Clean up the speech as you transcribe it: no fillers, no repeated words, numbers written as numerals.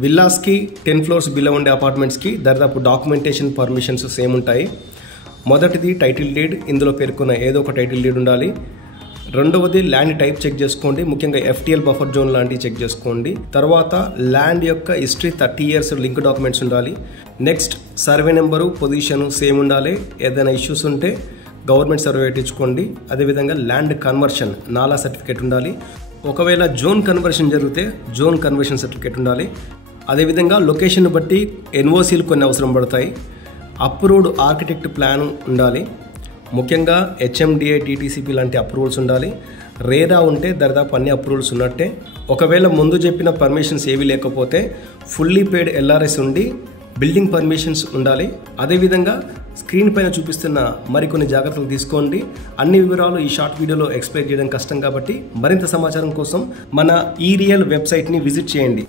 విల్లాస్కి 10 floors below ఉండే అపార్ట్మెంట్స్కి దాదాపు documentation permissions same ఉంటాయి. మొదటిది టైటిల్ డీడ్, ఇందులో పేర్కొన్న ఏదో ఒక టైటిల్ డీడ్ ఉండాలి. రెండవది ల్యాండ్ టైప్ చెక్ చేసుకోండి, ముఖ్యంగా FTL బఫర్ జోన్ లాంటివి చెక్ చేసుకోండి. తర్వాత ల్యాండ్ యొక్క హిస్టరీ 30 years లింక్ డాక్యుమెంట్స్ ఉండాలి. Next survey number, position same ఉండాలి. ఏదైనా ఇష్యూస్ ఉంటే గవర్నమెంట్ సర్వే పెట్టించుకోండి. అదేవిధంగా ల్యాండ్ కన్వర్షన్ నాలా సర్టిఫికేట్ ఉండాలి. ఒకవేళ జోన్ కన్వర్షన్ జరిగితే జోన్ కన్వర్షన్ సర్టిఫికేట్ ఉండాలి. అదేవిధంగా లొకేషన్ బట్టి NOCలు కొన్ని అవసరం పడతాయి. అప్రూవ్డ్ ఆర్కిటెక్ట్ ప్లాన్ ఉండాలి. ముఖ్యంగా HMDA TTCP లాంటి అప్రూవల్స్ ఉండాలి. రేరా ఉంటే దాదాపు అన్ని అప్రూవల్స్ ఉన్నట్టే. ఒకవేళ ముందు చెప్పిన పర్మిషన్స్ ఏవి లేకపోతే ఫుల్లీ పెయిడ్ LRS ఉండి బిల్డింగ్ పర్మిషన్స్ ఉండాలి. అదేవిధంగా స్క్రీన్ పైన చూపిస్తున్న మరికొన్ని జాగ్రత్తలు తీసుకోండి. అన్ని వివరాలు ఈ షార్ట్ వీడియోలో ఎక్స్ప్లెయిన్ చేయడం కష్టం కాబట్టి మరింత సమాచారం కోసం మన ఈరియల్ వెబ్సైట్ని విజిట్ చేయండి.